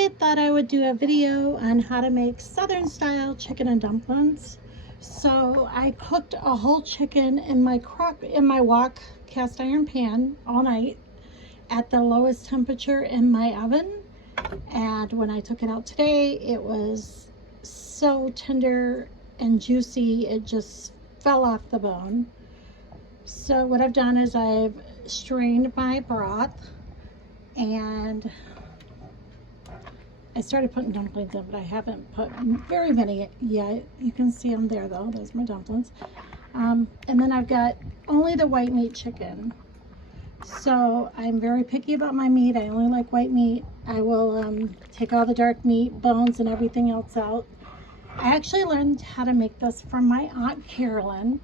I thought I would do a video on how to make Southern style chicken and dumplings. So I cooked a whole chicken in my wok cast iron pan all night at the lowest temperature in my oven. And when I took it out today, it was so tender and juicy, it just fell off the bone. So what I've done is I've strained my broth, and I started putting dumplings in, but I haven't put very many yet. You can see them there though. There's my dumplings. And then I've got only the white meat chicken. So I'm very picky about my meat. I only like white meat. I will take all the dark meat, bones, and everything else out. I actually learned how to make this from my Aunt Carolyn,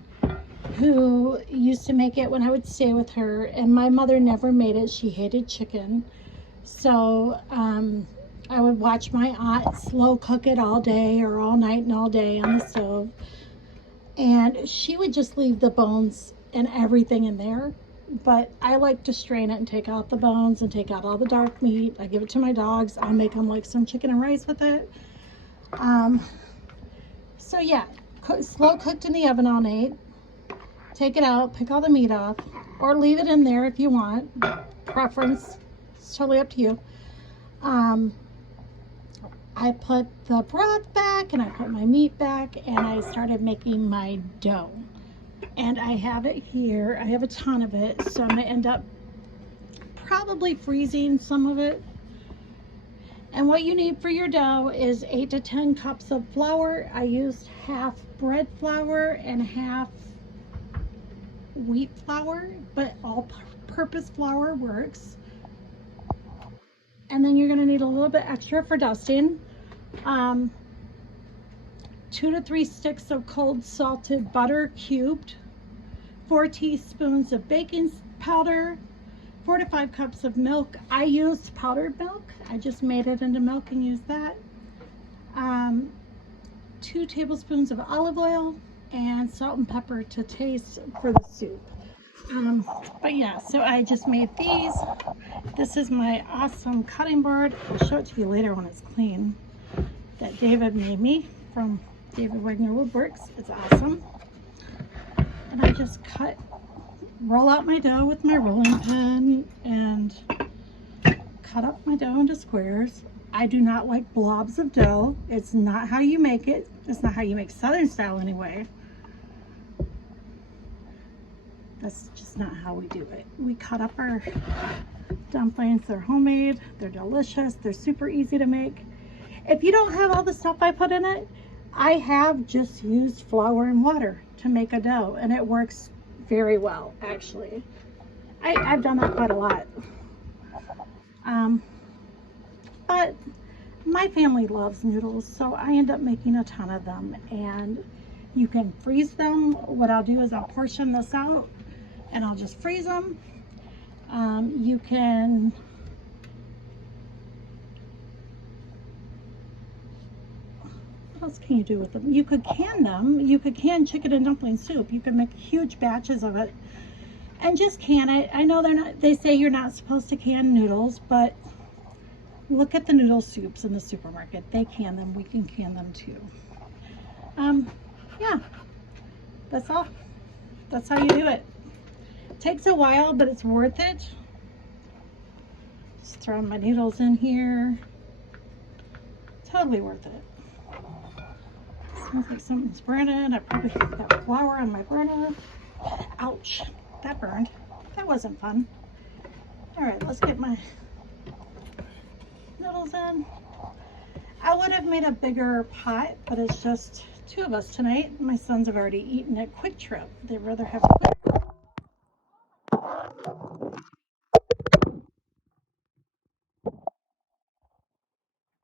who used to make it when I would stay with her, and my mother never made it. She hated chicken. So I would watch my aunt slow cook it all day or all night and all day on the stove. And she would just leave the bones and everything in there. But I like to strain it and take out the bones and take out all the dark meat. I give it to my dogs. I'll make them like some chicken and rice with it. So yeah, slow cooked in the oven all night. Take it out, pick all the meat off, or leave it in there if you want. Preference, it's totally up to you. I put the broth back and I put my meat back, and I started making my dough. And I have it here. I have a ton of it, so I'm gonna end up probably freezing some of it. And what you need for your dough is 8 to 10 cups of flour. I used half bread flour and half wheat flour, but all-purpose flour works. And then you're going to need a little bit extra for dusting. 2 to 3 sticks of cold salted butter cubed, 4 teaspoons of baking powder, 4 to 5 cups of milk. I used powdered milk. I just made it into milk and used that. 2 tablespoons of olive oil, and salt and pepper to taste for the soup. But yeah, so I just made these. This is my awesome cutting board. I'll show it to you later when it's clean. That David made me from David Wagner Woodworks. It's awesome. And I just roll out my dough with my rolling pin and cut up my dough into squares. I do not like blobs of dough. It's not how you make it. It's not how you make Southern style anyway. That's just not how we do it. We cut up our dumplings. They're homemade. They're delicious. They're super easy to make. If you don't have all the stuff I put in it, I have just used flour and water to make a dough, and it works very well, actually. I've done that quite a lot. But my family loves noodles, so I end up making a ton of them, and you can freeze them. What I'll do is I'll portion this out and I'll just freeze them. You can what else can you do with them? You could can them. You could can chicken and dumpling soup. You can make huge batches of it and just can it. I know they say you're not supposed to can noodles, but look at the noodle soups in the supermarket. They can them. We can can them too. Yeah, that's all. That's how you do it. It takes a while, but it's worth it. Just throwing my noodles in here. Totally worth it. Smells like something's burning. I probably got flour on my burner. Ouch, that burned. That wasn't fun. All right, let's get my noodles in. I would have made a bigger pot, but it's just 2 of us tonight. My sons have already eaten at Quick Trip. They'd rather have Quick.